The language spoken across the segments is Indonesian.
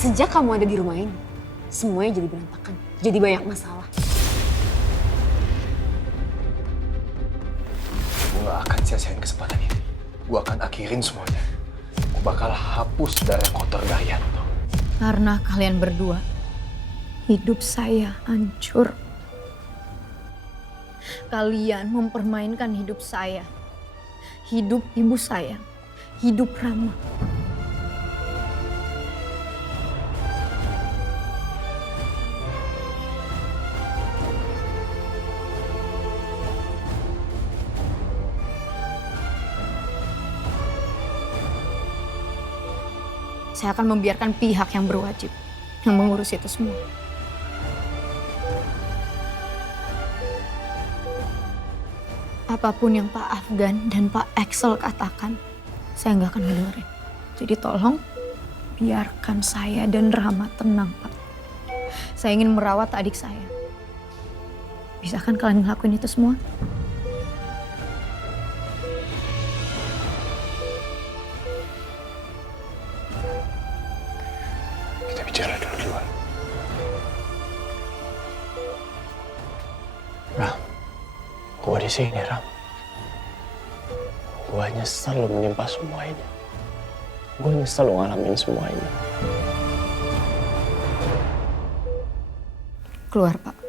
Sejak kamu ada di rumah ini, semuanya jadi berantakan. Jadi banyak masalah. Gue gak akan sia-siain kesempatan ini. Gue akan akhirin semuanya. Gue bakal hapus darah kotor kalian. Karena kalian berdua, hidup saya hancur. Kalian mempermainkan hidup saya. Hidup ibu saya. Hidup Rama. Saya akan membiarkan pihak yang berwajib yang mengurus itu semua. Apapun yang Pak Afgan dan Pak Axel katakan, saya nggak akan dengerin. Jadi tolong biarkan saya dan Rama tenang, Pak. Saya ingin merawat adik saya. Bisa kan kalian ngelakuin itu semua? Kita bicara dulu di luar. Ram, gue di sini, Ram. Gue nyesel lo menimpa semua ini. Gue nyesel lo ngalamin semua ini. Keluar, Pak.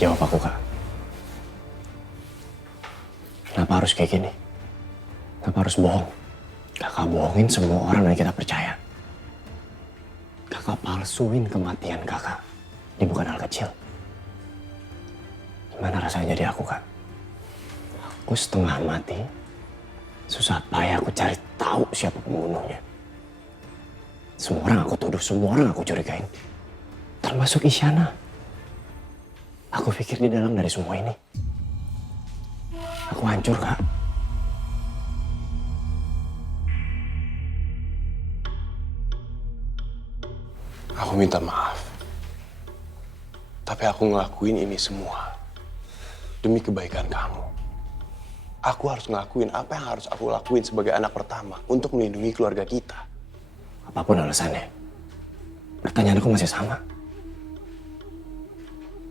Jawab aku, Kak. Kenapa harus kayak gini? Kenapa harus bohong? Kakak bohongin semua orang yang kita percaya. Kakak palsuin kematian kakak. Ini bukan hal kecil. Gimana rasanya jadi aku, Kak? Aku setengah mati. Susah payah aku cari tahu siapa pembunuhnya. Semua orang aku tuduh, semua orang aku curigain. Termasuk Isyana. Aku pikir di dalam dari semua ini. Aku hancur, Kak. Aku minta maaf. Tapi aku ngelakuin ini semua demi kebaikan kamu. Aku harus ngelakuin apa yang harus aku lakuin sebagai anak pertama untuk melindungi keluarga kita. Apapun alasannya, pertanyaan aku masih sama.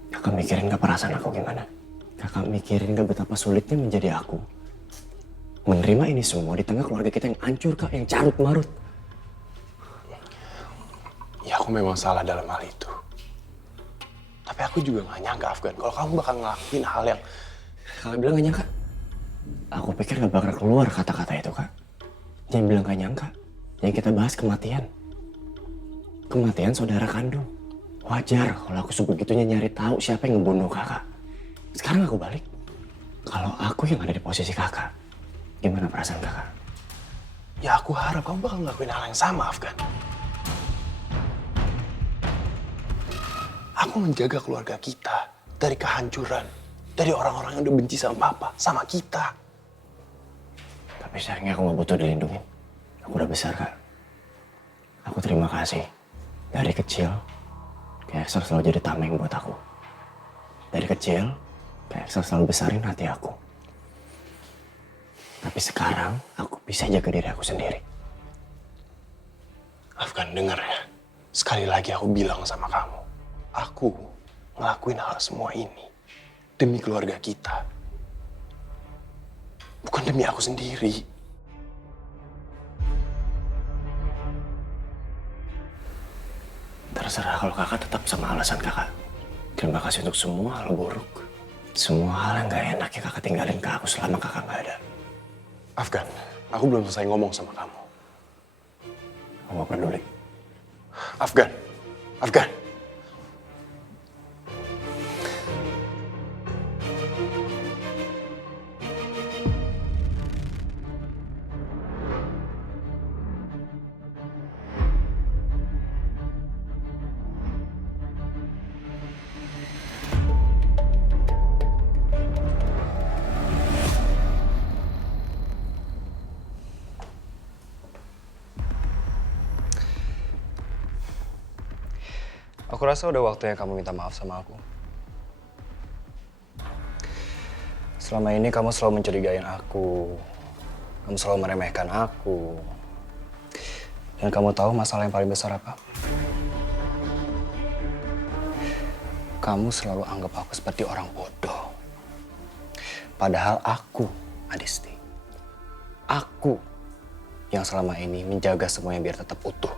Kakak mikirin gak perasaan aku gimana? Kakak mikirin gak betapa sulitnya menjadi aku? Menerima ini semua di tengah keluarga kita yang hancur, Kak, yang carut marut. Ya aku memang salah dalam hal itu. Tapi aku juga gak nyangka, Afgan, kalau kamu bakal ngelakuin hal yang... Kakak bilang gak nyangka? Aku pikir gak bakal keluar kata-kata itu, Kak. Jangan bilang gak nyangka. Yang kita bahas kematian. Kematian saudara kandung. Wajar kalau aku sebegitunya nyari tahu siapa yang ngebunuh kakak. Sekarang aku balik. Kalau aku yang ada di posisi kakak, gimana perasaan kakak? Ya aku harap kamu bakal ngelakuin hal yang sama, Afgan. Aku menjaga keluarga kita dari kehancuran. Dari orang-orang yang udah benci sama papa, sama kita. Tapi sayangnya aku gak butuh dilindungi. Aku udah besar, Kak. Aku terima kasih. Dari kecil, Kak Axel selalu jadi tameng buat aku. Dari kecil, Kak Axel selalu besarin hati aku. Tapi sekarang, aku bisa jaga diri aku sendiri. Afgan, denger ya. Sekali lagi aku bilang sama kamu. Aku ngelakuin hal semua ini demi keluarga kita. Bukan demi aku sendiri. Terserah kalau kakak tetap sama alasan kakak. Terima kasih untuk semua hal buruk. Semua hal yang gak enak yang kakak tinggalin ke aku selama kakak gak ada. Afgan, aku belum selesai ngomong sama kamu. Kamu peduli. Afgan, Afgan. Aku rasa udah waktunya kamu minta maaf sama aku. Selama ini kamu selalu mencurigain aku. Kamu selalu meremehkan aku. Dan kamu tahu masalah yang paling besar apa? Kamu selalu anggap aku seperti orang bodoh. Padahal aku, Adisti, aku yang selama ini menjaga semuanya biar tetap utuh.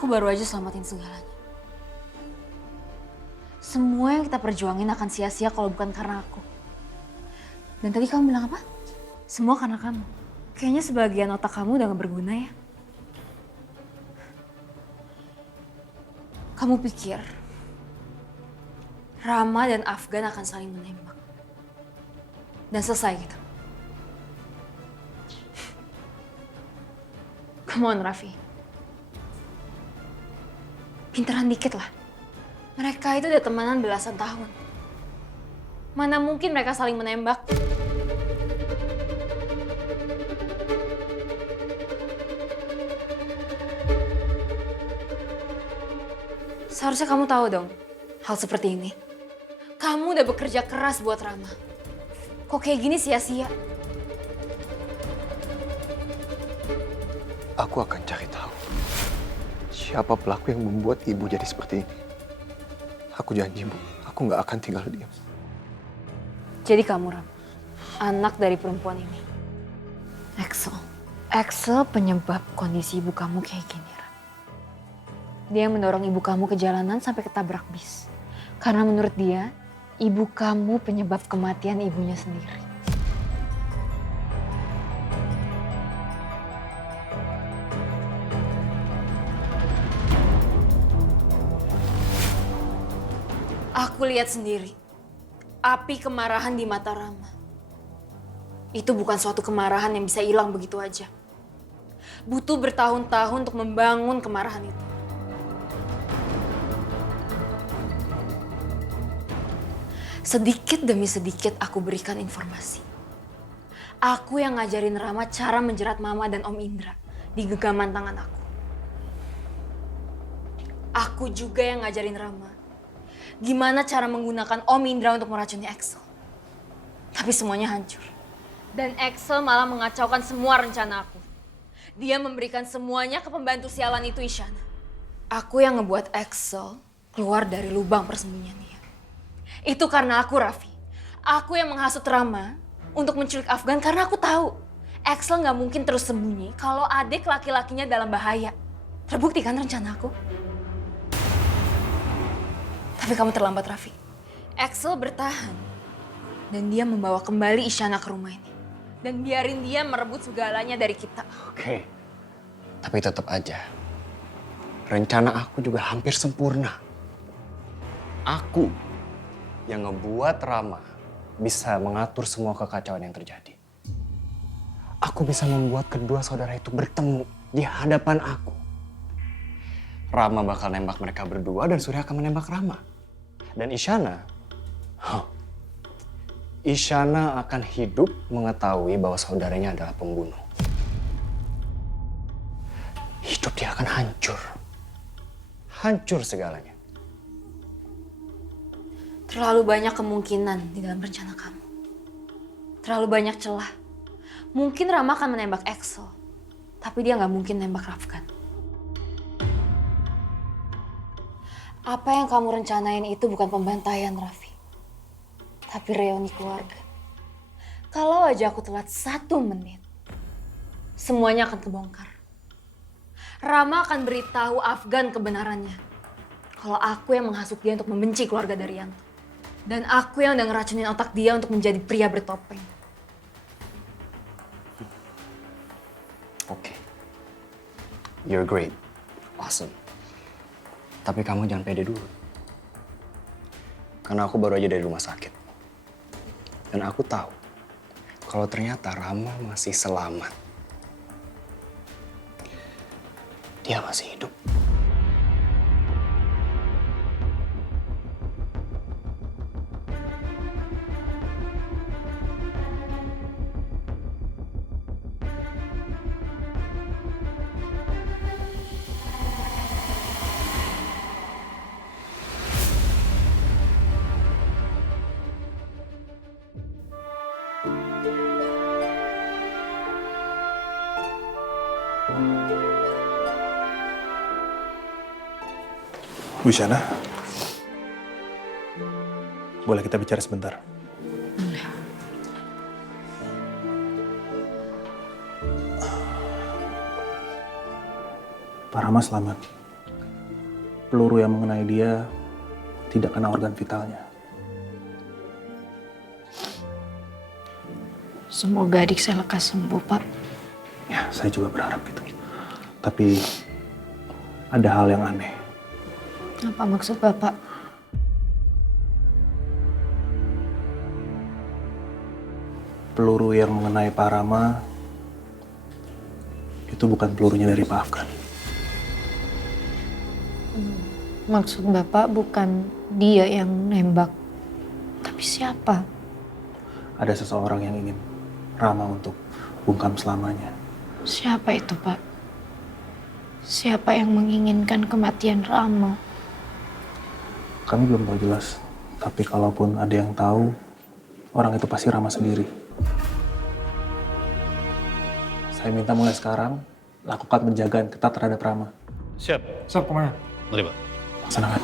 Aku baru aja selamatin segalanya. Semua yang kita perjuangin akan sia-sia kalau bukan karena aku. Dan tadi kamu bilang apa? Semua karena kamu. Kayaknya sebagian otak kamu udah gak berguna ya. Kamu pikir Rama dan Afgan akan saling menembak. Dan selesai gitu. Come on, Raffi. Pinteran dikit lah. Mereka itu udah temenan belasan tahun. Mana mungkin mereka saling menembak? Seharusnya kamu tahu dong hal seperti ini. Kamu udah bekerja keras buat Rama. Kok kayak gini sia-sia? Aku akan cari tahu siapa pelaku yang membuat ibu jadi seperti ini. Aku janji, Bu, aku nggak akan tinggal diam. Jadi kamu, Ram, anak dari perempuan ini. Axel. Axel penyebab kondisi ibu kamu kayak gini, Ram. Dia mendorong ibu kamu ke jalanan sampai ketabrak bis. Karena menurut dia, ibu kamu penyebab kematian ibunya sendiri. Aku lihat sendiri, api kemarahan di mata Rama. Itu bukan suatu kemarahan yang bisa hilang begitu aja. Butuh bertahun-tahun untuk membangun kemarahan itu. Sedikit demi sedikit aku berikan informasi. Aku yang ngajarin Rama cara menjerat Mama dan Om Indra di genggaman tangan aku. Aku juga yang ngajarin Rama gimana cara menggunakan Om Indra untuk meracuni Axel. Tapi semuanya hancur. Dan Axel malah mengacaukan semua rencana aku. Dia memberikan semuanya ke pembantu sialan itu, Isyana. Aku yang ngebuat Axel keluar dari lubang persembunyian dia. Itu karena aku, Raffi. Aku yang menghasut Rama untuk menculik Afgan karena aku tahu Axel nggak mungkin terus sembunyi kalau adik laki-lakinya dalam bahaya. Terbukti kan rencana aku? Tapi kamu terlambat, Raffi. Axel bertahan. Dan dia membawa kembali Isyana ke rumah ini. Dan biarin dia merebut segalanya dari kita. Oke, tapi tetap aja. Rencana aku juga hampir sempurna. Aku yang ngebuat Rama bisa mengatur semua kekacauan yang terjadi. Aku bisa membuat kedua saudara itu bertemu di hadapan aku. Rama bakal nembak mereka berdua dan Surya akan menembak Rama. Dan Isyana, Isyana akan hidup mengetahui bahwa saudaranya adalah pembunuh. Hidup dia akan hancur. Hancur segalanya. Terlalu banyak kemungkinan di dalam rencana kamu. Terlalu banyak celah. Mungkin Rama akan menembak Axel. Tapi dia nggak mungkin nembak Afgan. Apa yang kamu rencanain itu bukan pembantaian, Raffi. Tapi reuni keluarga. Kalau aja aku telat 1 menit, semuanya akan kebongkar. Rama akan beritahu Afgan kebenarannya. Kalau aku yang menghasut dia untuk membenci keluarga Daryanto. Dan aku yang udah ngeracunin otak dia untuk menjadi pria bertopeng. Oke. You're great. Awesome. Tapi kamu jangan pede dulu. Karena aku baru aja dari rumah sakit. Dan aku tahu kalau ternyata Rama masih selamat. Dia masih hidup. Bu Isyana, boleh kita bicara sebentar? Pak Rama selamat. Peluru yang mengenai dia tidak kena organ vitalnya. Semoga adik saya lekas sembuh, Pak. Ya, saya juga berharap gitu. Tapi ada hal yang aneh. Apa maksud Bapak? Peluru yang mengenai Pak Rama itu bukan pelurunya dari Pak Afgan. Maksud Bapak bukan dia yang nembak. Tapi siapa? Ada seseorang yang ingin Rama untuk bungkam selamanya. Siapa itu, Pak? Siapa yang menginginkan kematian Rama? Kami belum tahu jelas. Tapi kalaupun ada yang tahu, orang itu pasti Rama sendiri. Saya minta mulai sekarang, lakukan penjagaan ketat terhadap Rama. Siap. Siap, Komandan. Mari, Pak. Laksanakan.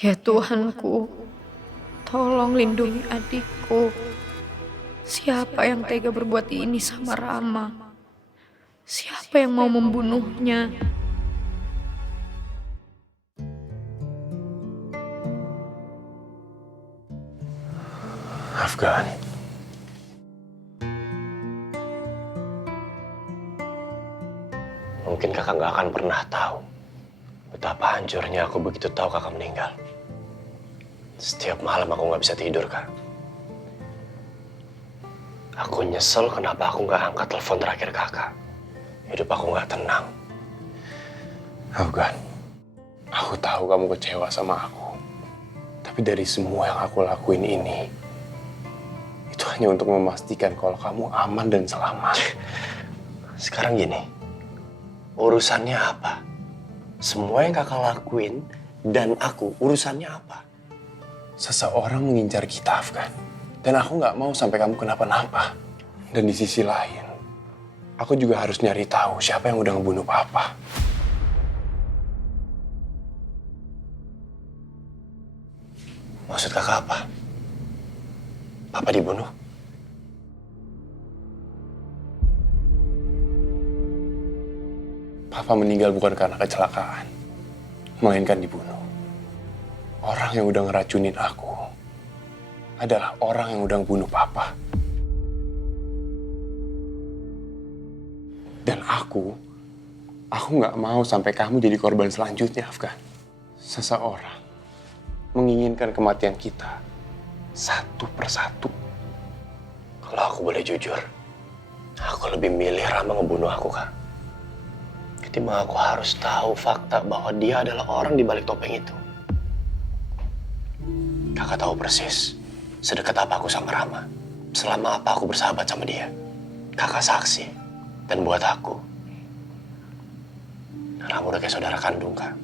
Ya Tuhanku, tolong lindungi adikku. Siapa yang tega berbuat ini sama Rama? Siapa yang mau membunuhnya? Afgan. Mungkin kakak gak akan pernah tahu betapa hancurnya aku begitu tahu kakak meninggal. Setiap malam aku gak bisa tidur, Kak. Aku nyesel kenapa aku gak angkat telepon terakhir kakak. Hidup aku gak tenang. Afgan, aku tahu kamu kecewa sama aku. Tapi dari semua yang aku lakuin ini, itu hanya untuk memastikan kalau kamu aman dan selamat. Sekarang gini, urusannya apa? Semua yang kakak lakuin dan aku, urusannya apa? Seseorang mengincar kita, Afgan. Dan aku nggak mau sampai kamu kenapa-napa. Dan di sisi lain, aku juga harus nyari tahu siapa yang udah ngebunuh Papa. Maksud kakak apa? Papa dibunuh? Papa meninggal bukan karena kecelakaan, melainkan dibunuh. Orang yang udah ngeracunin aku adalah orang yang udah ngebunuh Papa. Dan aku nggak mau sampai kamu jadi korban selanjutnya, Afgan. Seseorang menginginkan kematian kita satu persatu. Kalau aku boleh jujur, aku lebih milih Rama ngebunuh aku, Kak. Ketimbang aku harus tahu fakta bahwa dia adalah orang di balik topeng itu. Kakak tahu persis sedekat apa aku sama Rama. Selama apa aku bersahabat sama dia. Kakak saksi. Dan buat aku, Rama udah kayak saudara kandung, Kak.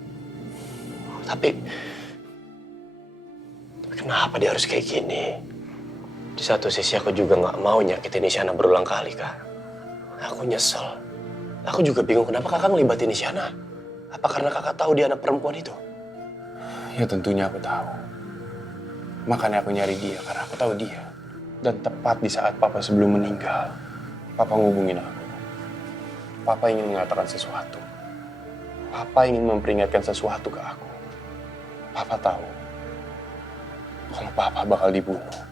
Tapi kenapa dia harus kayak gini? Di satu sisi aku juga gak mau nyakitin Isyana berulang kali, Kak. Aku nyesel. Aku juga bingung kenapa kakak ngelibatin Isyana. Apa karena kakak tahu dia anak perempuan itu? Ya tentunya aku tahu. Makanya aku nyari dia karena aku tahu dia. Dan tepat di saat Papa sebelum meninggal, Papa ngubungin aku. Papa ingin mengatakan sesuatu. Papa ingin memperingatkan sesuatu ke aku. Papa tahu kalau Papa bakal dibunuh.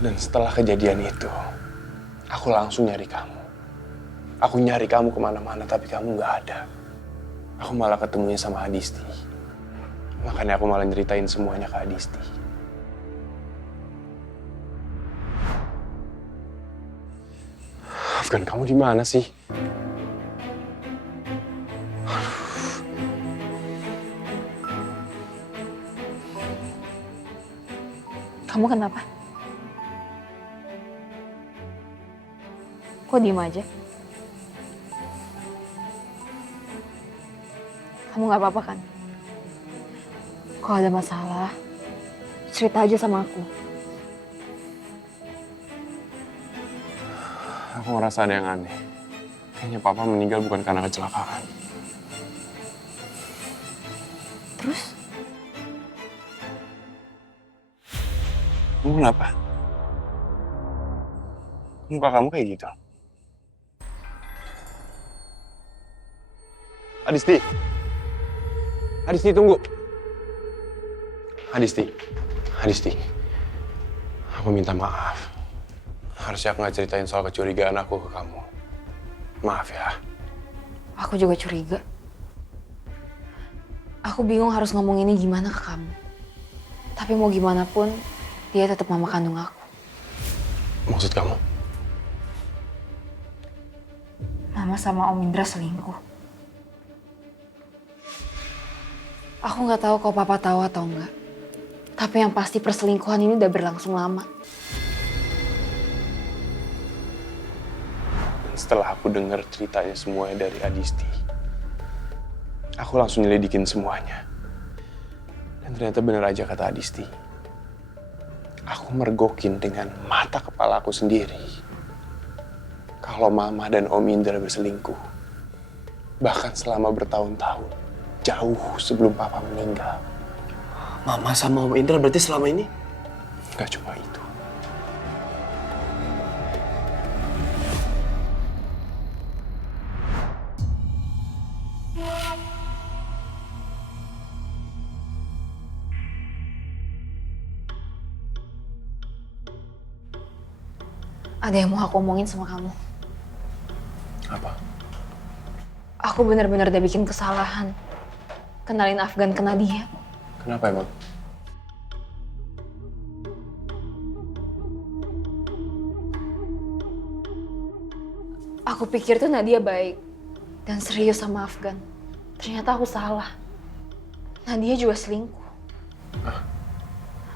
Dan setelah kejadian itu, aku langsung nyari kamu. Aku nyari kamu kemana-mana, tapi kamu nggak ada. Aku malah ketemunya sama Adisti. Makanya aku malah nyeritain semuanya ke Adisti. Afgan, kamu di mana sih? Kamu kenapa? Kok diem aja? Kamu gak apa-apa kan? Kalau ada masalah, cerita aja sama aku. Aku ngerasa ada yang aneh. Kayaknya papa meninggal bukan karena kecelakaan. Terus? Kamu kenapa? Muka kamu kayak gitu. Adisti. Adisti, tunggu. Adisti. Adisti. Aku minta maaf. Harusnya aku nggak ceritain soal kecurigaan aku ke kamu. Maaf ya. Aku juga curiga. Aku bingung harus ngomong ini gimana ke kamu. Tapi mau gimana pun, dia tetap mama kandung aku. Maksud kamu? Mama sama Om Indra selingkuh. Aku nggak tahu kalau papa tahu atau enggak. Tapi yang pasti perselingkuhan ini udah berlangsung lama. Dan setelah aku dengar ceritanya semuanya dari Adisti, aku langsung nyelidikin semuanya. Dan ternyata benar aja kata Adisti. Aku mergokin dengan mata kepala aku sendiri kalau Mama dan Om Indra berselingkuh. Bahkan selama bertahun-tahun, jauh sebelum Papa meninggal. Mama sama Om Indra berarti selama ini? Gak cuma itu. Ada yang mau aku omongin sama kamu. Apa? Aku benar-benar udah bikin kesalahan. Kenalin Afgan ke Nadia. Kenapa emang? Aku pikir tuh Nadia baik dan serius sama Afgan. Ternyata aku salah. Nadia juga selingkuh.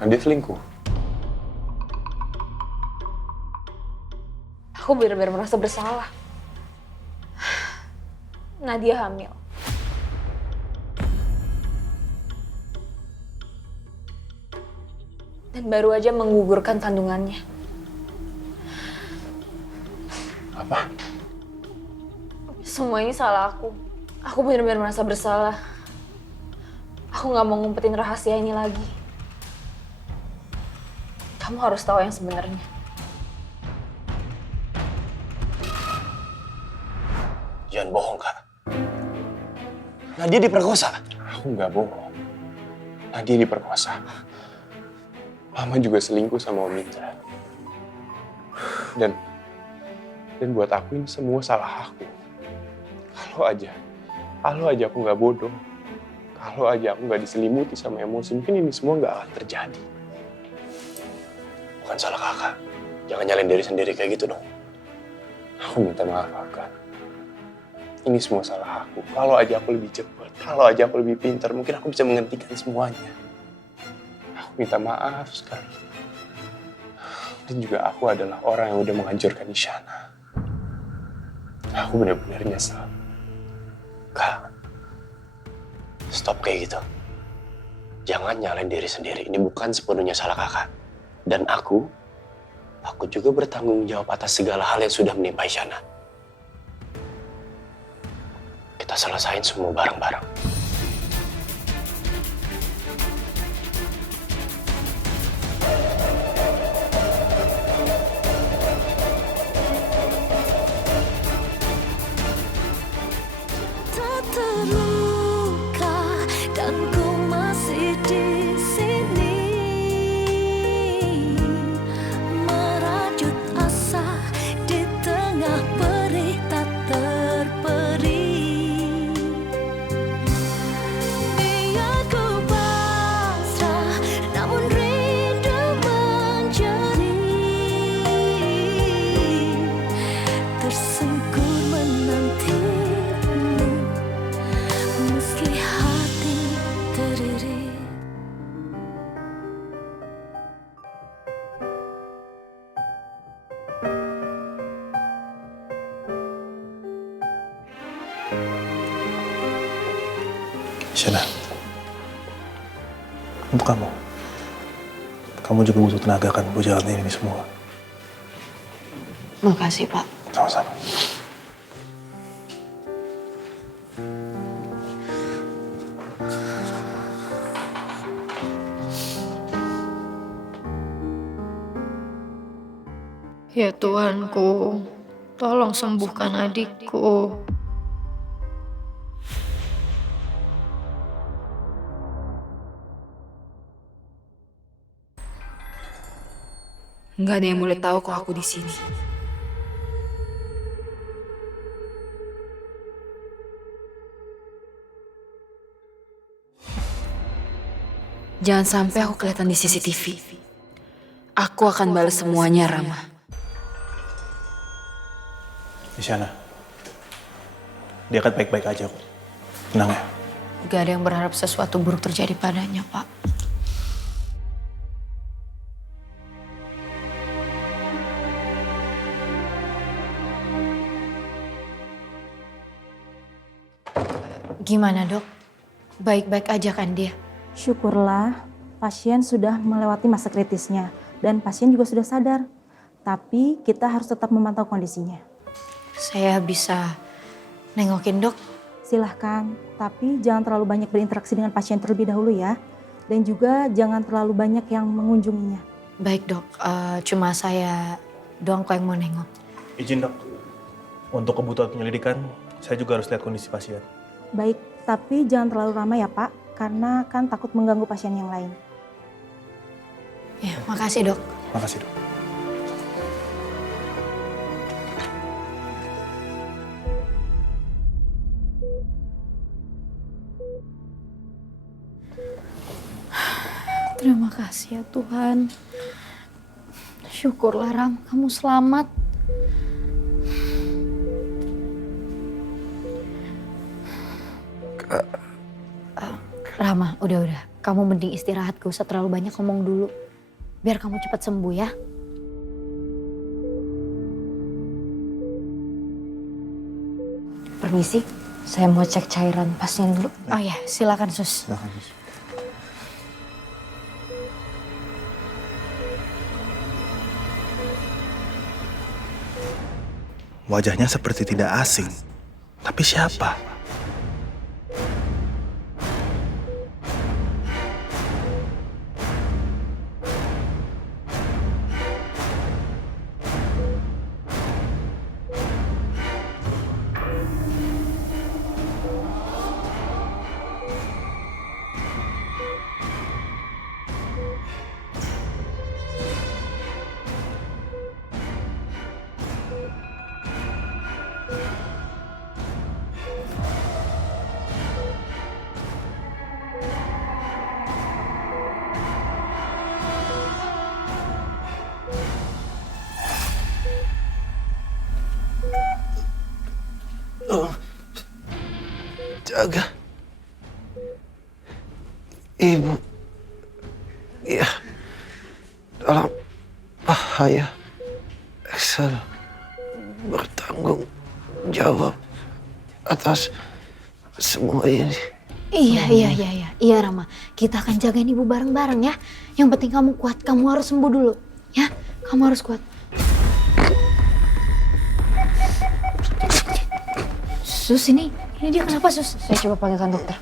Nadia selingkuh? Aku benar-benar merasa bersalah. Nadia hamil. Dan baru aja menggugurkan kandungannya. Apa? Semua ini salah aku. Aku benar-benar merasa bersalah. Aku nggak mau ngumpetin rahasia ini lagi. Kamu harus tahu yang sebenarnya. Jangan bohong, Kak. Nadia diperkosa. Aku nggak bohong. Nadia diperkosa. Mama juga selingkuh sama Om Indra. Dan buat aku ini semua salah aku. Kalau aja aku nggak bodoh. Kalau aja aku nggak diselimuti sama emosi, mungkin ini semua nggak akan terjadi. Bukan salah kakak. Jangan nyalain diri sendiri kayak gitu dong. Aku minta maaf, Kakak. Ini semua salah aku. Kalau aja aku lebih cepat, kalau aja aku lebih pintar, mungkin aku bisa menghentikan semuanya. Aku minta maaf sekali. Dan juga aku adalah orang yang udah menghancurkan Isyana. Aku benar-benar nyesal. Kak, stop kayak gitu. Jangan nyalain diri sendiri. Ini bukan sepenuhnya salah kakak. Dan aku juga bertanggung jawab atas segala hal yang sudah menimpa Isyana. Kita selesain semua bareng-bareng. Tak terluka dan ku masih di sini merajut asa di tengah perih tak terperi. Biar ku pasrah namun rindu menjerit tersungkur menanti. Meski hati teririt. Isyana, untuk kamu. Kamu juga butuh tenaga kan buat jalanin ini semua. Makasih, Pak. Sama-sama. Ya Tuhanku, tolong sembuhkan adikku. Nggak ada yang boleh tahu kok aku di sini. Jangan sampai aku kelihatan di CCTV. Aku akan balas semuanya, Rama. Isyana, dia akan baik-baik aja kok. Tenang ya. Gak ada yang berharap sesuatu buruk terjadi padanya, Pak. Gimana, Dok? Baik-baik aja kan dia? Syukurlah, pasien sudah melewati masa kritisnya dan pasien juga sudah sadar. Tapi kita harus tetap memantau kondisinya. Saya bisa nengokin, Dok? Silahkan, tapi jangan terlalu banyak berinteraksi dengan pasien terlebih dahulu ya. Dan juga jangan terlalu banyak yang mengunjunginya. Baik, Dok. Cuma saya doang kok yang mau nengok. Izin dok, untuk kebutuhan penyelidikan, saya juga harus lihat kondisi pasien. Baik, tapi jangan terlalu ramai ya Pak, karena kan takut mengganggu pasien yang lain. Ya, makasih, Dok. Makasih dok. Terima kasih ya Tuhan. Syukurlah Ram, kamu selamat. Rama, udah. Kamu mending istirahat, gak usah terlalu banyak ngomong dulu. Biar kamu cepat sembuh ya. Permisi, saya mau cek cairan pasien dulu. Oh ya, silakan sus. Silakan sus. Wajahnya seperti tidak asing. Tapi siapa? Jaga ibu ya dalam bahaya. Axel bertanggung jawab atas semua ini. Iya Rama. Kita akan jagain ibu bareng-bareng ya. Yang penting kamu kuat, kamu harus sembuh dulu. Ya, kamu harus kuat. Sus, ini dia kenapa sus? Saya coba panggilkan dokter.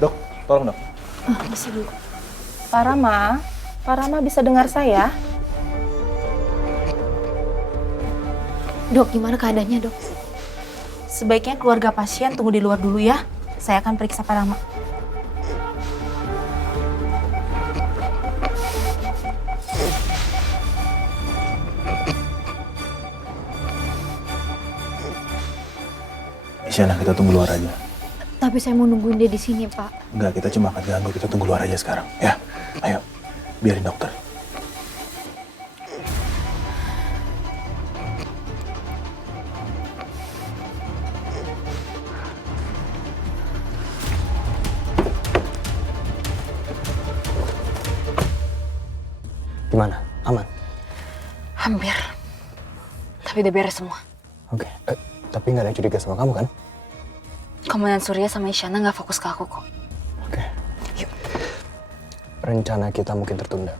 Dok, tolong dok. Bisa dulu. Pak Rama bisa dengar saya? Dok, gimana keadaannya dok? Sebaiknya keluarga pasien tunggu di luar dulu ya. Saya akan periksa Pak Rama. Isyana, kita tunggu luar aja. Tapi saya mau nungguin dia di sini, Pak. Enggak, kita cuma akan ganggu. Kita tunggu luar aja sekarang. Ya, ayo. Biarin dokter. Gimana? Aman? Hampir. Tapi udah beres semua. Oke. Tapi nggak ada yang curiga sama kamu kan? Komandan Surya sama Isyana nggak fokus ke aku kok. Oke. Yuk. Rencana kita mungkin tertunda.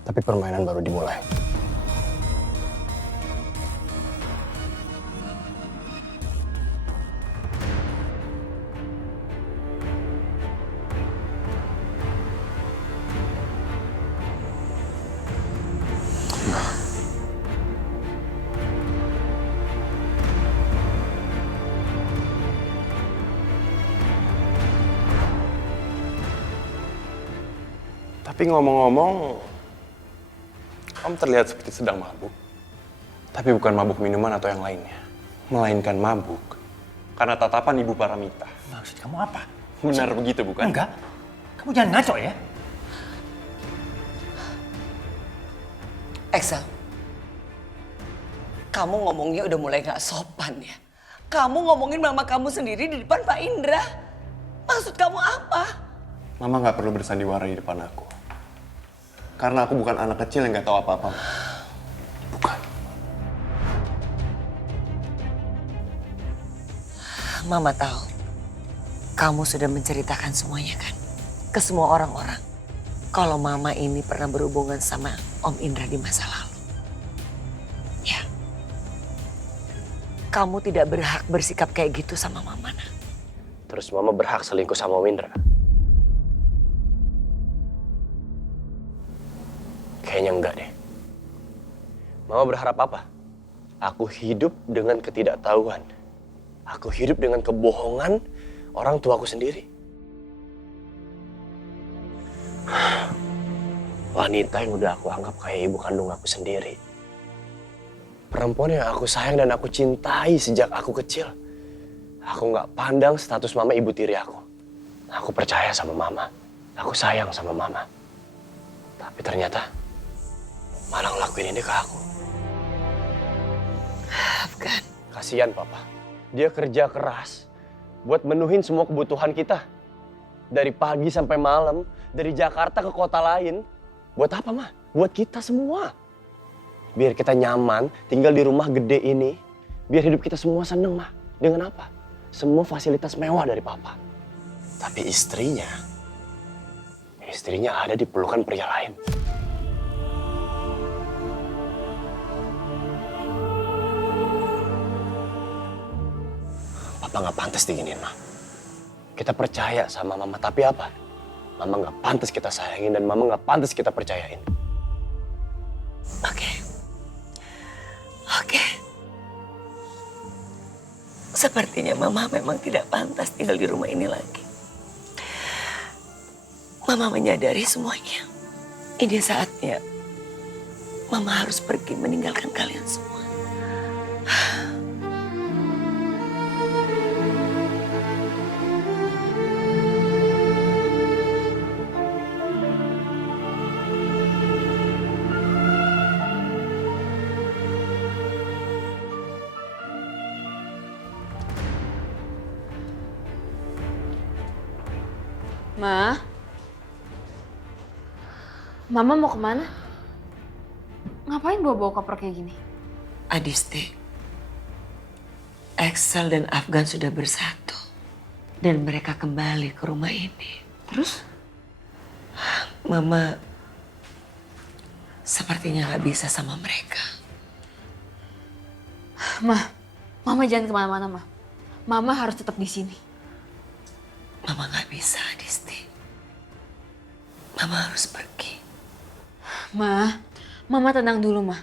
Tapi permainan baru dimulai. Tapi ngomong-ngomong, kamu terlihat seperti sedang mabuk. Tapi bukan mabuk minuman atau yang lainnya. Melainkan mabuk karena tatapan Ibu Paramita. Maksud kamu apa? Benar begitu, bukan? Enggak. Kamu jangan ngaco ya. Excel, kamu ngomongnya udah mulai gak sopan ya. Kamu ngomongin mama kamu sendiri di depan Pak Indra. Maksud kamu apa? Mama nggak perlu bersandiwara di depan aku. Karena aku bukan anak kecil yang nggak tahu apa-apa. Bukan. Mama tahu, kamu sudah menceritakan semuanya kan? Ke semua orang-orang. Kalau mama ini pernah berhubungan sama Om Indra di masa lalu. Ya. Kamu tidak berhak bersikap kayak gitu sama mama, nak. Terus mama berhak selingkuh sama Om Indra? Kayaknya enggak deh. Mama berharap apa? Aku hidup dengan ketidaktahuan. Aku hidup dengan kebohongan orang tuaku sendiri. Wanita yang udah aku anggap kayak ibu kandung aku sendiri. Perempuan yang aku sayang dan aku cintai sejak aku kecil. Aku nggak pandang status mama ibu tiri aku. Aku percaya sama mama. Aku sayang sama mama. Tapi ternyata malah ngelakuin ini ke aku. Afgan. Kasihan papa. Dia kerja keras buat menuhin semua kebutuhan kita. Dari pagi sampai malam, dari Jakarta ke kota lain. Buat apa, Ma? Buat kita semua. Biar kita nyaman, tinggal di rumah gede ini. Biar hidup kita semua seneng, Ma. Dengan apa? Semua fasilitas mewah dari papa. Tapi istrinya ada di pelukan pria lain. Papa nggak pantas diginiin, Ma. Kita percaya sama mama, tapi apa? Mama nggak pantas kita sayangin dan mama nggak pantas kita percayain. Oke. Sepertinya mama memang tidak pantas tinggal di rumah ini lagi. Mama menyadari semuanya. Ini saatnya mama harus pergi meninggalkan kalian semua. Ma? Mama mau kemana? Ngapain bawa-bawa koper kayak gini? Adisti, Excel dan Afgan sudah bersatu. Dan mereka kembali ke rumah ini. Terus? Mama sepertinya gak bisa sama mereka. Mama jangan kemana-mana, Ma. Mama harus tetap di sini. Mama gak bisa, Adisti. Mama harus pergi. Mama tenang dulu, Ma.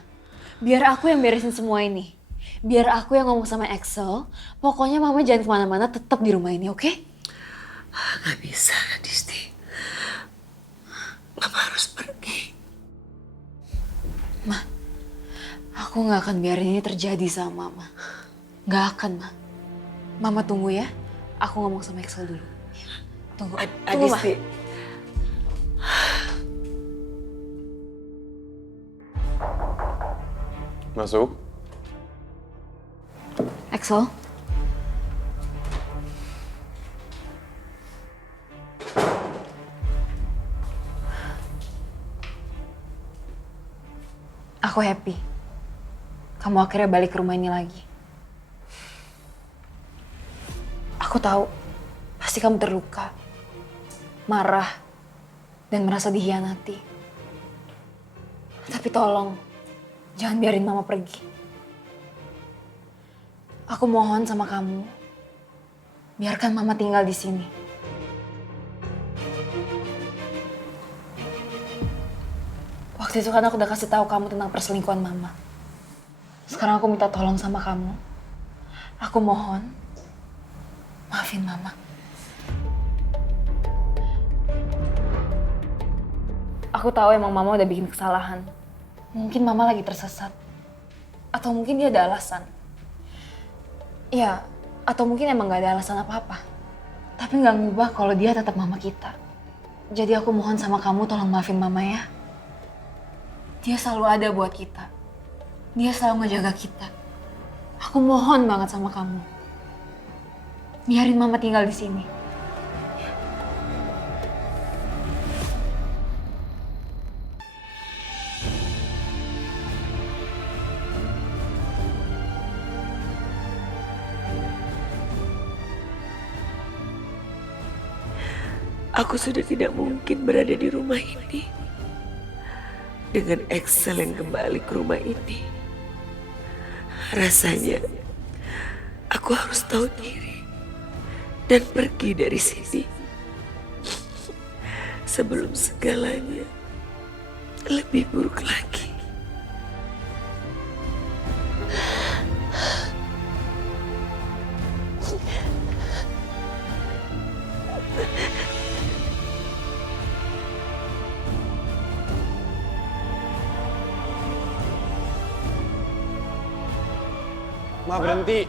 Biar aku yang beresin semua ini. Biar aku yang ngomong sama Excel. Pokoknya Mama jangan kemana-mana, tetap di rumah ini, oke? Gak bisa, Adisti. Mama harus pergi. Ma, aku gak akan biarin ini terjadi sama Mama. Gak akan, Ma. Mama tunggu ya. Aku ngomong sama Excel dulu. Tunggu, tunggu, Ma. Adisti. Masuk. Excel. Aku happy. Kamu akhirnya balik ke rumah ini lagi. Aku tahu, pasti kamu terluka, marah, dan merasa dikhianati. Tapi tolong, jangan biarin Mama pergi. Aku mohon sama kamu, biarkan Mama tinggal di sini. Waktu itu kan aku udah kasih tahu kamu tentang perselingkuhan Mama. Sekarang aku minta tolong sama kamu. Aku mohon, maafin Mama. Aku tahu emang Mama udah bikin kesalahan. Mungkin Mama lagi tersesat. Atau mungkin dia ada alasan. Ya, atau mungkin emang gak ada alasan apa-apa. Tapi gak ngubah kalau dia tetap Mama kita. Jadi aku mohon sama kamu tolong maafin Mama ya. Dia selalu ada buat kita. Dia selalu ngejaga kita. Aku mohon banget sama kamu. Biarin Mama tinggal di sini. Aku sudah tidak mungkin berada di rumah ini. Dengan Axel yang kembali ke rumah ini. Rasanya aku harus tahu diri dan pergi dari sini. Sebelum segalanya lebih buruk lagi. Ma, berhenti.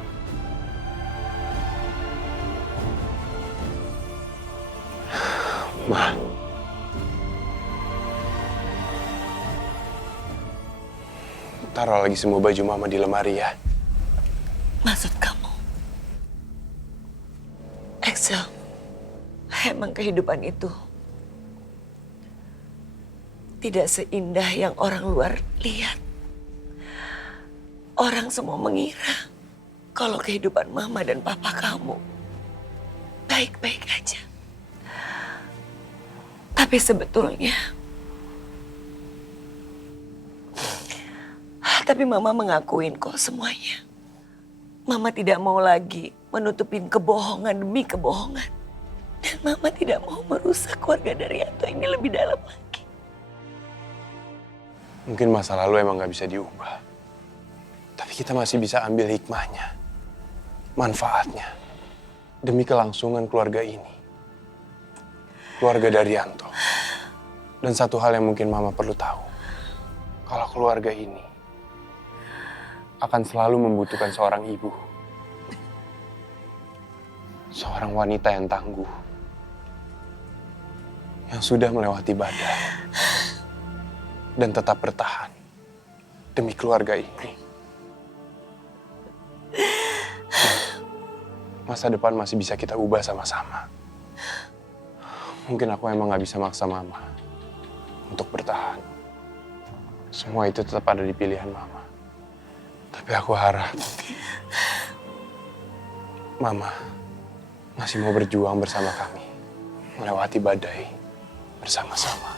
Ma. Taruh lagi semua baju Mama di lemari ya. Maksud kamu? Axel, emang kehidupan itu tidak seindah yang orang luar lihat. Orang semua mengira kalau kehidupan Mama dan Papa kamu baik-baik aja. Tapi sebetulnya, Mama mengakuin kok semuanya. Mama tidak mau lagi menutupin kebohongan demi kebohongan. Dan Mama tidak mau merusak keluarga Daryanto ini lebih dalam lagi. Mungkin masa lalu emang gak bisa diubah. Tapi kita masih bisa ambil hikmahnya, manfaatnya, demi kelangsungan keluarga ini. Keluarga Daryanto. Dan satu hal yang mungkin Mama perlu tahu. Kalau keluarga ini akan selalu membutuhkan seorang ibu. Seorang wanita yang tangguh. Yang sudah melewati badai. Dan tetap bertahan demi keluarga ini. Masa depan masih bisa kita ubah sama-sama. Mungkin aku emang gak bisa maksa Mama untuk bertahan. Semua itu tetap ada di pilihan Mama. Tapi aku harap Mama masih mau berjuang bersama kami. Melewati badai bersama-sama.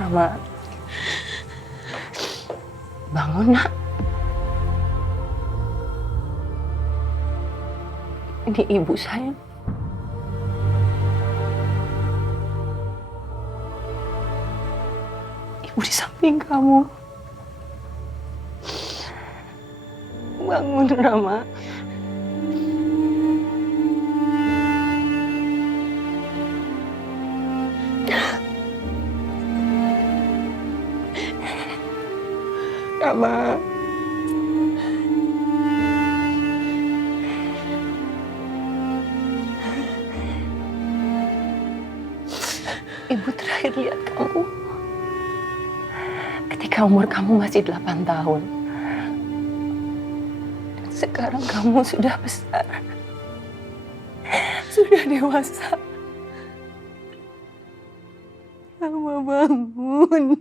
Rama, bangun nak. Ini ibu sayang. Ibu di samping kamu. Bangun Rama. Rama. Ibu terakhir lihat kamu ketika umur kamu masih 8 tahun. Dan sekarang kamu sudah besar. Sudah dewasa. Mama bangun.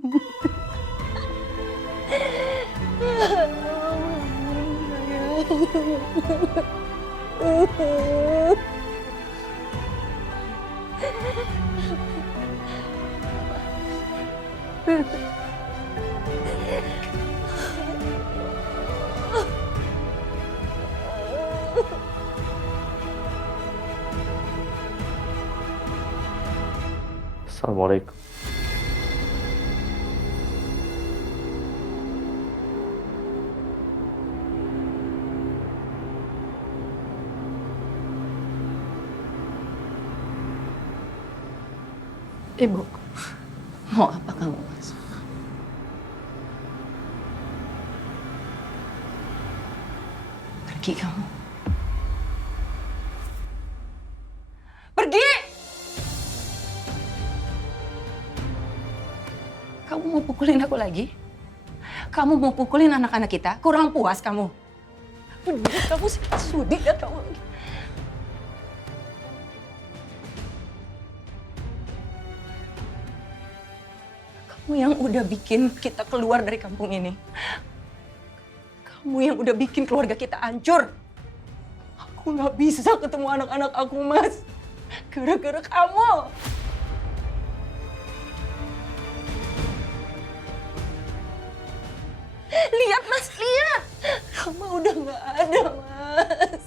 Assalamualaikum. Ibu, mau apa kamu, Mas? Pergi kamu. Pergi! Kamu mau pukulin aku lagi? Kamu mau pukulin anak-anak kita? Kurang puas kamu? Bener, kamu sudi dan kamu lagi. Kamu yang udah bikin kita keluar dari kampung ini. Kamu yang udah bikin keluarga kita hancur. Aku nggak bisa ketemu anak-anak aku, Mas. Gara-gara kamu. Lihat, Mas, lihat. Kamu udah nggak ada, Mas.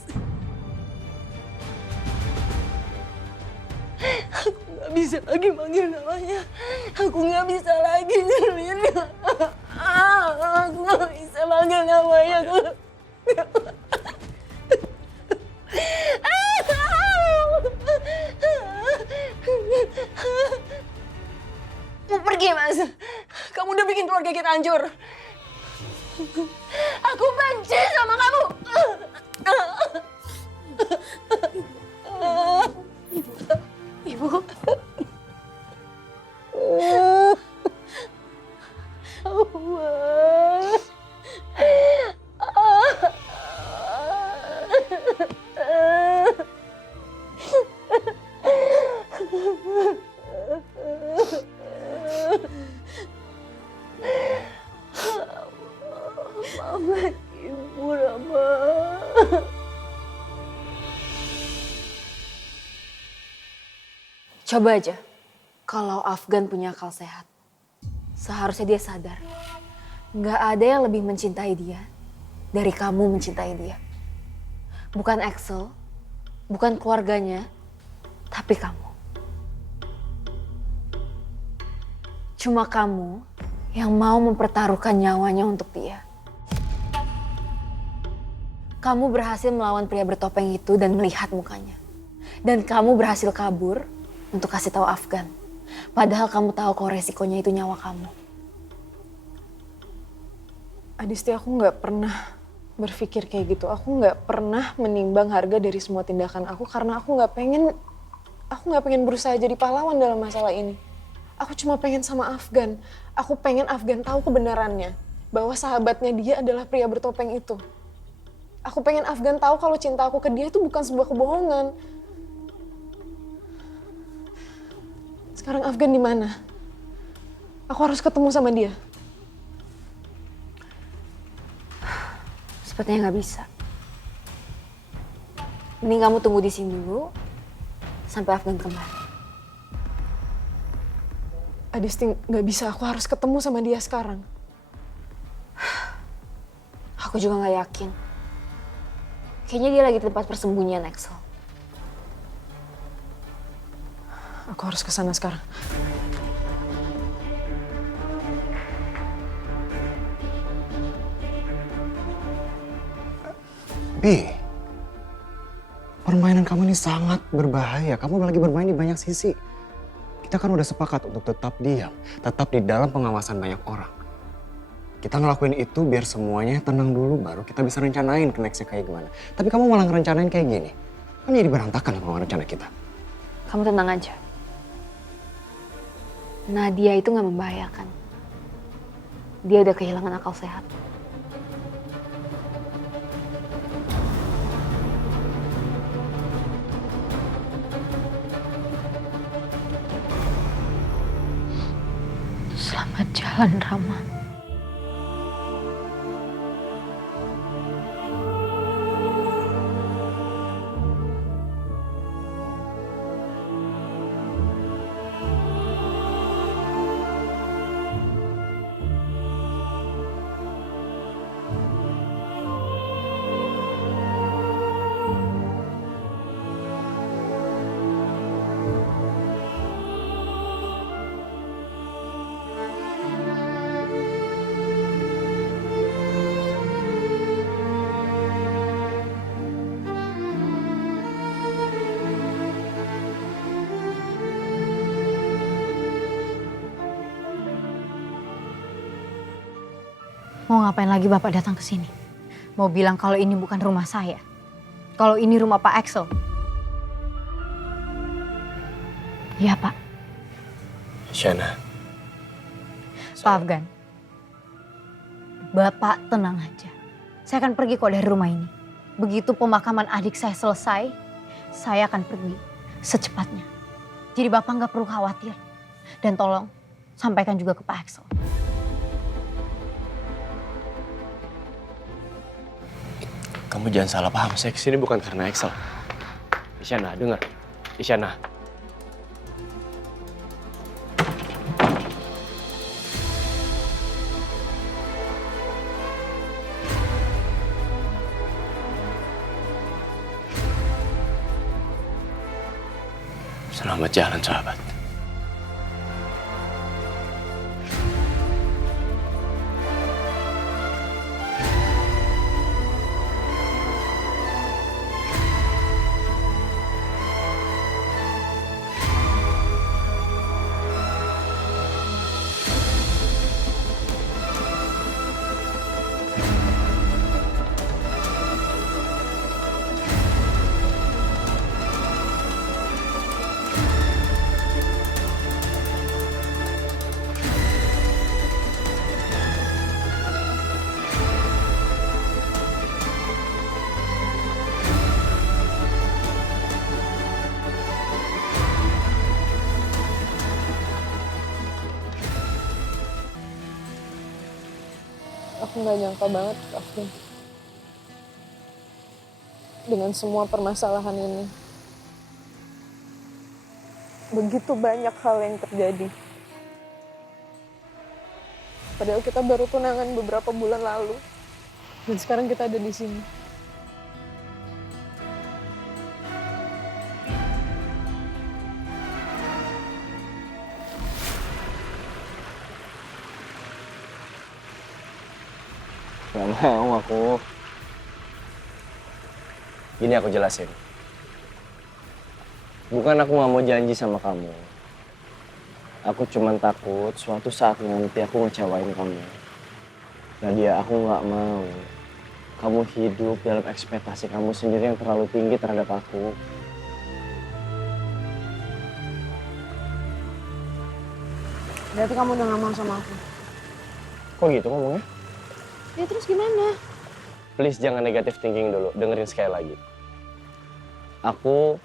Aku nggak bisa lagi manggil namanya. Aku nggak bisa lagi nyariin. Aku nggak bisa manggil namanya. Mau pergi, Mas. Kamu udah bikin keluarga kita hancur. Aku benci sama kamu. Ibu. Maafkan Ibu, Rama. Coba aja, kalau Afgan punya akal sehat, seharusnya dia sadar. Nggak ada yang lebih mencintai dia dari kamu mencintai dia. Bukan Axel, bukan keluarganya, tapi kamu. Cuma kamu yang mau mempertaruhkan nyawanya untuk dia. Kamu berhasil melawan pria bertopeng itu dan melihat mukanya. Dan kamu berhasil kabur untuk kasih tahu Afgan. Padahal kamu tahu kalau resikonya itu nyawa kamu. Adisti, aku nggak pernah berpikir kayak gitu. Aku nggak pernah menimbang harga dari semua tindakan aku karena aku nggak pengen berusaha jadi pahlawan dalam masalah ini. Aku cuma pengen sama Afgan. Aku pengen Afgan tahu kebenarannya bahwa sahabatnya dia adalah pria bertopeng itu. Aku pengen Afgan tahu kalau cinta aku ke dia itu bukan sebuah kebohongan. Sekarang Afgan di mana? Aku harus ketemu sama dia. Sepertinya nggak bisa. Mending kamu tunggu di sini dulu sampai Afgan kembali. Adisti, nggak bisa. Aku harus ketemu sama dia sekarang. Aku juga nggak yakin. Kayaknya dia lagi di tempat persembunyian Axel. Aku harus ke sana sekarang. Bi, permainan kamu ini sangat berbahaya. Kamu lagi bermain di banyak sisi. Kita kan udah sepakat untuk tetap diam, tetap di dalam pengawasan banyak orang. Kita ngelakuin itu biar semuanya tenang dulu, baru kita bisa rencanain ke nextnya kayak gimana. Tapi kamu malah ngerencanain kayak gini. Kan jadi berantakan sama rencana kita. Kamu tenang aja. Nadia itu nggak membahayakan. dia udah kehilangan akal sehat. Selamat jalan, Rama. Mau ngapain lagi Bapak datang ke sini? Mau bilang kalau ini bukan rumah saya? Kalau ini rumah Pak Axel? Iya, Pak. Shana. Pak Afgan. Bapak tenang aja. Saya akan pergi kok dari rumah ini. Begitu pemakaman adik saya selesai, saya akan pergi secepatnya. Jadi Bapak nggak perlu khawatir. Dan tolong sampaikan juga ke Pak Axel. Kamu jangan salah paham, saya kesini bukan karena Axel. Isyana, dengar. Isyana. Selamat jalan, sahabat. Aku nggak nyangka banget, Afgan. Dengan semua permasalahan ini. Begitu banyak hal yang terjadi. Padahal kita baru tunangan beberapa bulan lalu. Dan sekarang kita ada di sini. Gak mau aku. Gini aku jelasin. Bukan aku gak mau janji sama kamu. Aku cuman takut suatu saat nanti aku ngecewain kamu. Nadia, aku gak mau kamu hidup dalam ekspektasi kamu sendiri yang terlalu tinggi terhadap aku. Berarti kamu udah gak mau sama aku? Kok gitu ngomongnya? Ya terus gimana? Please jangan negatif thinking dulu, dengerin sekali lagi. Aku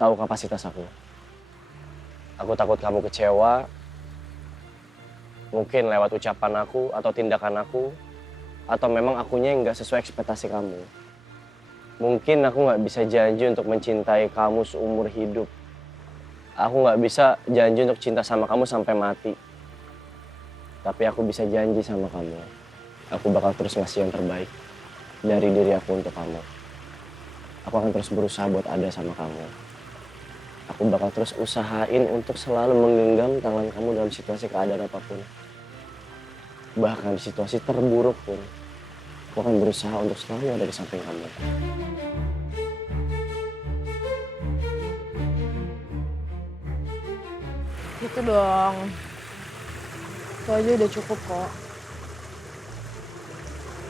tahu kapasitas aku. Aku takut kamu kecewa, mungkin lewat ucapan aku atau tindakan aku, atau memang akunya yang nggak sesuai ekspektasi kamu. Mungkin aku nggak bisa janji untuk mencintai kamu seumur hidup. Aku nggak bisa janji untuk cinta sama kamu sampai mati. Tapi aku bisa janji sama kamu. Aku bakal terus ngasih yang terbaik dari diri aku untuk kamu. Aku akan terus berusaha buat ada sama kamu. Aku bakal terus usahain untuk selalu menggenggam tangan kamu dalam situasi keadaan apapun. Bahkan di situasi terburuk pun, aku akan berusaha untuk selalu ada di samping kamu. Gitu dong. Itu aja udah cukup kok.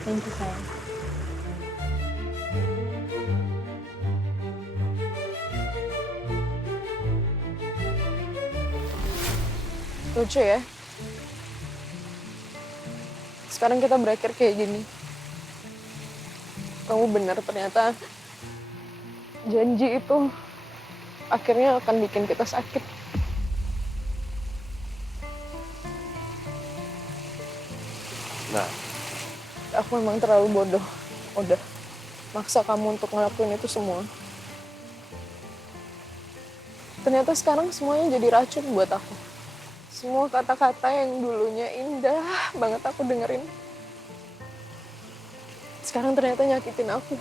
Thank you, sayang. Lucu ya? sekarang kita berakhir kayak gini. Kamu benar, ternyata janji itu akhirnya akan bikin kita sakit. Nah, Aku memang terlalu bodoh. Udah maksa kamu untuk ngelakuin itu semua. Ternyata sekarang semuanya jadi racun buat aku. Semua kata-kata yang dulunya indah banget aku dengerin, sekarang ternyata nyakitin aku.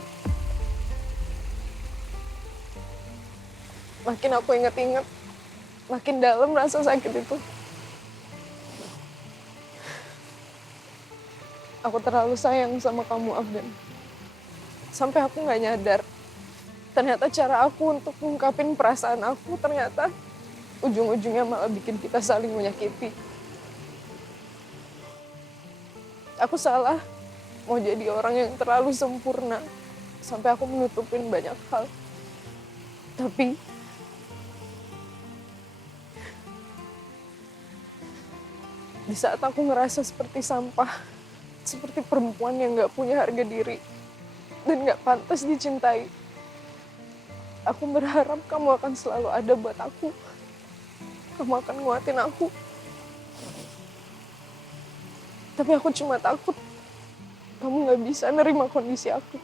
Makin aku inget-inget, makin dalam rasa sakit itu. Aku terlalu sayang sama kamu, Afgan. Sampai aku gak nyadar. Ternyata cara aku untuk ngungkapin perasaan aku ternyata ujung-ujungnya malah bikin kita saling menyakiti. Aku salah mau jadi orang yang terlalu sempurna sampai aku menutupin banyak hal. Tapi di saat aku ngerasa seperti sampah, seperti perempuan yang gak punya harga diri dan gak pantas dicintai, aku berharap kamu akan selalu ada buat aku. Kamu akan nguatin aku. Tapi aku cuma takut kamu gak bisa nerima kondisi aku.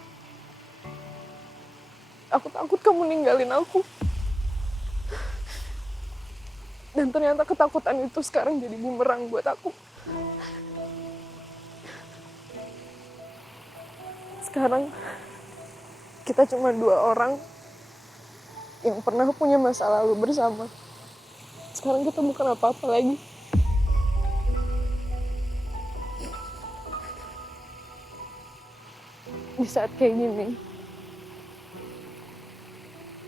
Aku takut kamu ninggalin aku. Dan ternyata ketakutan itu sekarang jadi bumerang buat aku. Sekarang kita cuma dua orang yang pernah punya masa lalu bersama. Sekarang kita bukan apa-apa lagi. Di saat kayak gini,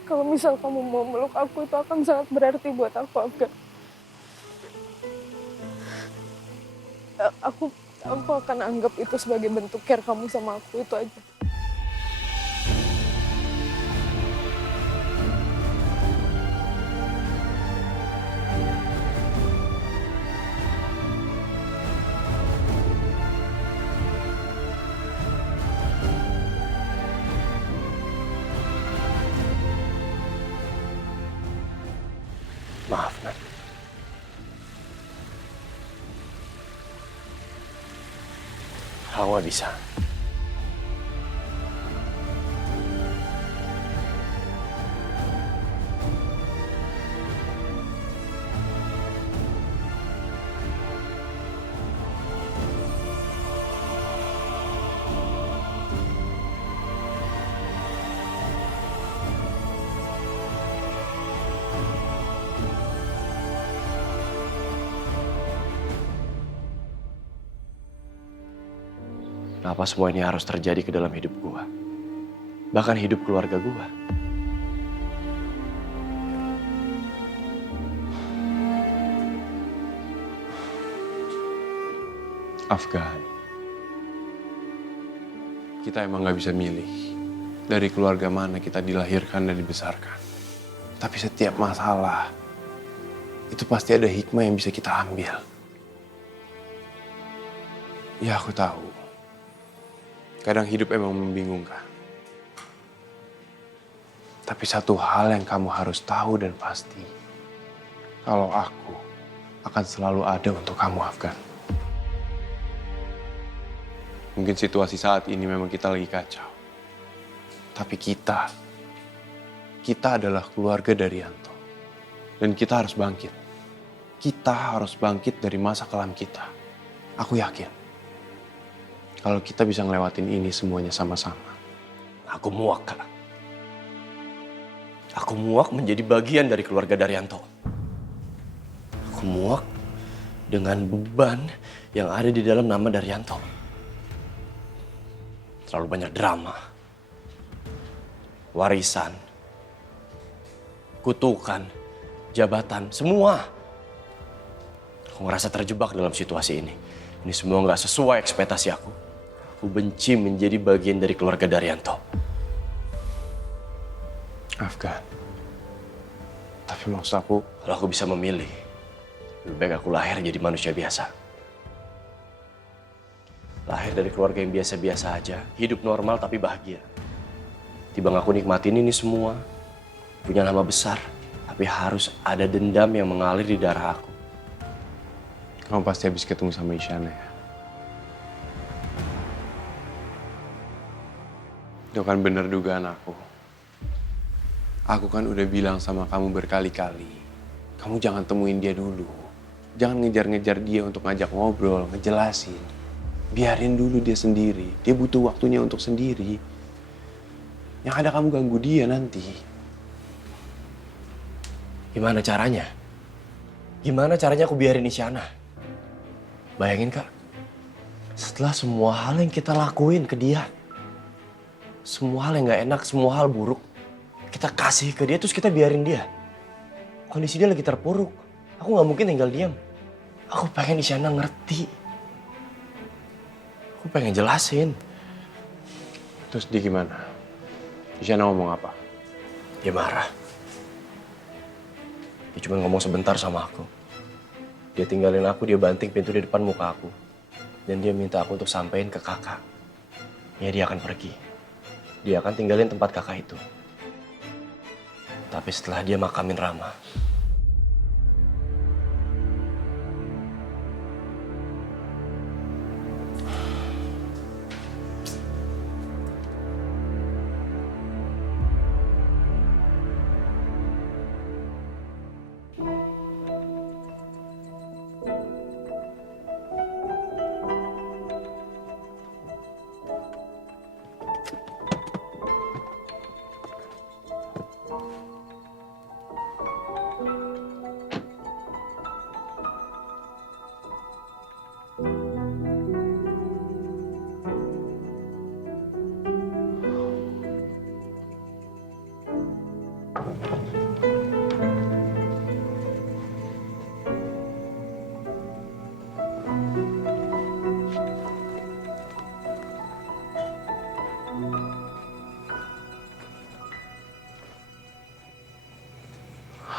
kalau misal kamu mau meluk aku, itu akan sangat berarti buat aku, Afgan. Aku akan anggap itu sebagai bentuk care kamu sama aku, itu aja. Maaf, Nat. Aku nggak bisa. Kenapa semua ini harus terjadi ke dalam hidup gua? Bahkan hidup keluarga gua. Afgan. Kita emang gak bisa milih dari keluarga mana kita dilahirkan dan dibesarkan. Tapi setiap masalah, itu pasti ada hikmah yang bisa kita ambil. Ya, aku tahu. Kadang hidup emang membingungkan. Tapi satu hal yang kamu harus tahu dan pasti, kalau aku akan selalu ada untuk kamu, Afgan. Mungkin situasi saat ini memang kita lagi kacau. Tapi kita adalah keluarga dari Yanto. Dan kita harus bangkit. Kita harus bangkit dari masa kelam kita. Aku yakin. Kalau kita bisa ngelewatin ini semuanya sama-sama. Aku muak, Kak. Aku muak menjadi bagian dari keluarga Daryanto. Aku muak dengan beban yang ada di dalam nama Daryanto. Terlalu banyak drama, warisan, kutukan, jabatan, semua. Aku ngerasa terjebak dalam situasi ini. Ini semua nggak sesuai ekspektasi aku. Aku benci menjadi bagian dari keluarga Daryanto. Afgan. Tapi maksud aku, kalau aku bisa memilih, lebih baik aku lahir jadi manusia biasa. Lahir dari keluarga yang biasa-biasa aja, hidup normal tapi bahagia. Tiba aku nikmatin ini semua, punya nama besar, tapi harus ada dendam yang mengalir di darah aku. Kamu pasti habis ketemu sama Isyana ya? Itu kan bener dugaan aku. Aku kan udah bilang sama kamu berkali-kali, kamu jangan temuin dia dulu. Jangan ngejar-ngejar dia untuk ngajak ngobrol, ngejelasin. Biarin dulu dia sendiri, dia butuh waktunya untuk sendiri. Yang ada kamu ganggu dia nanti. Gimana caranya? Gimana caranya aku biarin Isyana? Bayangin Kak, setelah semua hal yang kita lakuin ke dia, semua hal yang gak enak, semua hal buruk, kita kasih ke dia terus kita biarin dia. Kondisi dia lagi terpuruk, aku gak mungkin tinggal diam. Aku pengen Isyana ngerti. Aku pengen jelasin. Terus dia gimana? Isyana ngomong apa? Dia marah. Dia cuma ngomong sebentar sama aku. Dia tinggalin aku, dia banting pintu di depan muka aku. Dan dia minta aku untuk sampein ke kakak. Ya dia akan pergi. Dia akan tinggalin tempat kakak itu. Tapi setelah dia makamin Rama,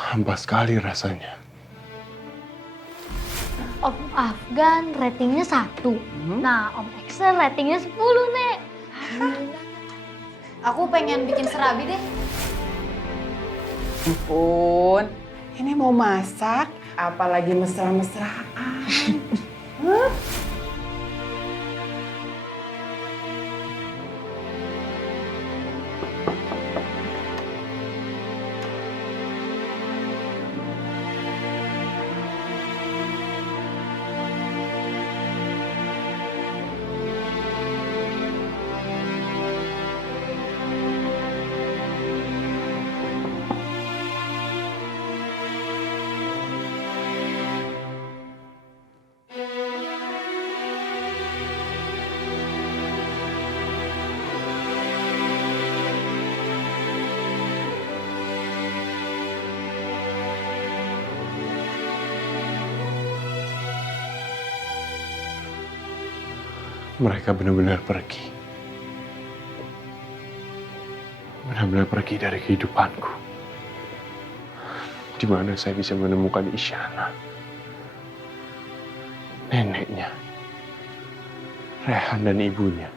hampa sekali rasanya. Om Afgan ratingnya 1. Nah, Om Excel ratingnya 10, Nek. Aku pengen bikin serabi deh. Ampun, ini mau masak, apalagi mesra-mesraan. Hah? Mereka benar-benar pergi. Benar-benar pergi dari kehidupanku. Di mana saya bisa menemukan Isyana. Neneknya. Rehan dan ibunya.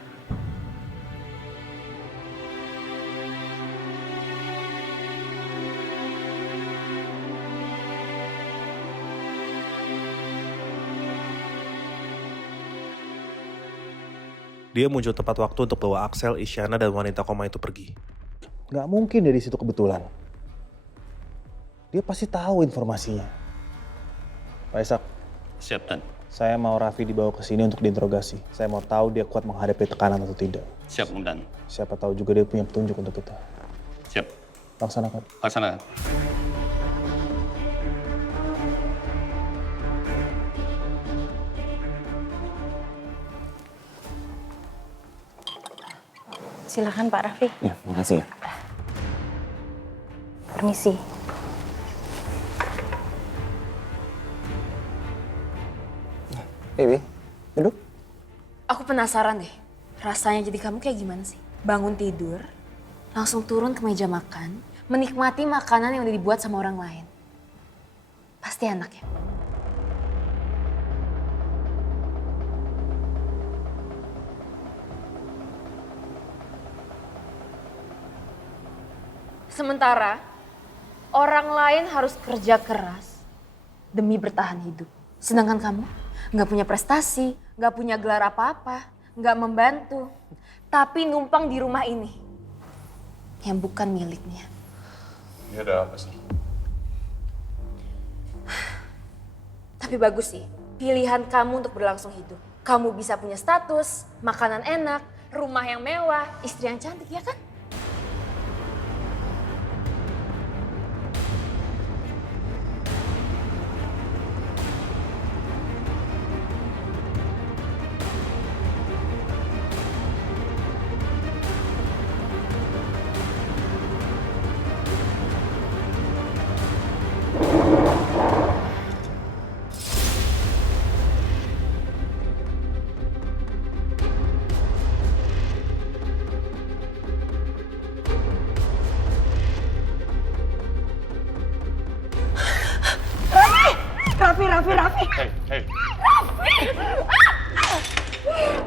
Dia muncul tepat waktu untuk bawa Axel, Isyana, dan wanita koma itu pergi. Nggak mungkin dari situ kebetulan. Dia pasti tahu informasinya. Pak Isak. Siap, Tan. Saya mau Raffi dibawa ke sini untuk diinterogasi. Saya mau tahu dia kuat menghadapi tekanan atau tidak. Siap, Dan. Siapa tahu juga dia punya petunjuk untuk kita. Siap. Laksanakan. Laksanakan. Silakan Pak Raffi. Ya, makasih ya. Permisi. Baby, duduk. Aku penasaran deh, rasanya jadi kamu kayak gimana sih? Bangun tidur, langsung turun ke meja makan, menikmati makanan yang udah dibuat sama orang lain. Pasti enak ya? Sementara orang lain harus kerja keras demi bertahan hidup. Sedangkan kamu nggak punya prestasi, nggak punya gelar apa-apa, nggak membantu, tapi numpang di rumah ini yang bukan miliknya. Ini ada apa sih? Tapi bagus sih, pilihan kamu untuk berlangsung hidup. Kamu bisa punya status, makanan enak, rumah yang mewah, istri yang cantik, ya kan? Raffi. Hei.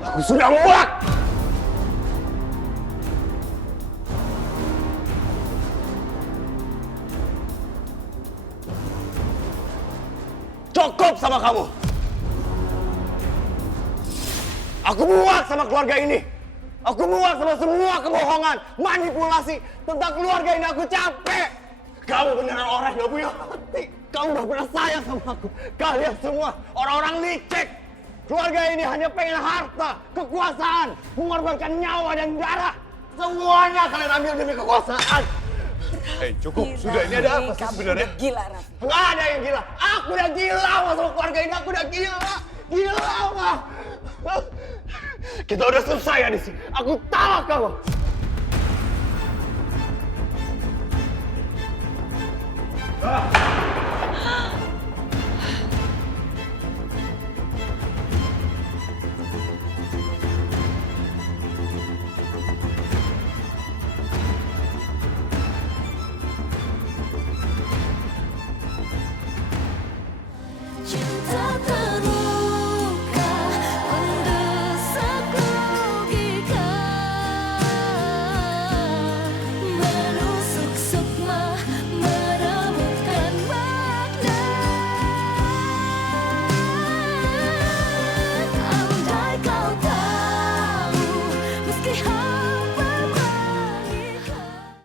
Aku sudah muak! Cukup sama kamu! Aku muak sama keluarga ini! Aku muak sama semua kebohongan, manipulasi tentang keluarga ini. Aku capek! Kamu beneran orang yang gak punya hati. Kamu gak pernah sayang sama aku. Kalian semua orang-orang licik. Keluarga ini hanya pengen harta, kekuasaan, mengorbankan nyawa dan darah. Semuanya kalian ambil demi kekuasaan. Hei, cukup. Sudah, ini ada apa sih sebenarnya? Gila, Raffi. Nggak ada yang gila. Aku udah gila sama keluarga ini. Aku udah gila. Gila, Mah. Kita udah selesai ya di sini. Aku talak kamu. Cinta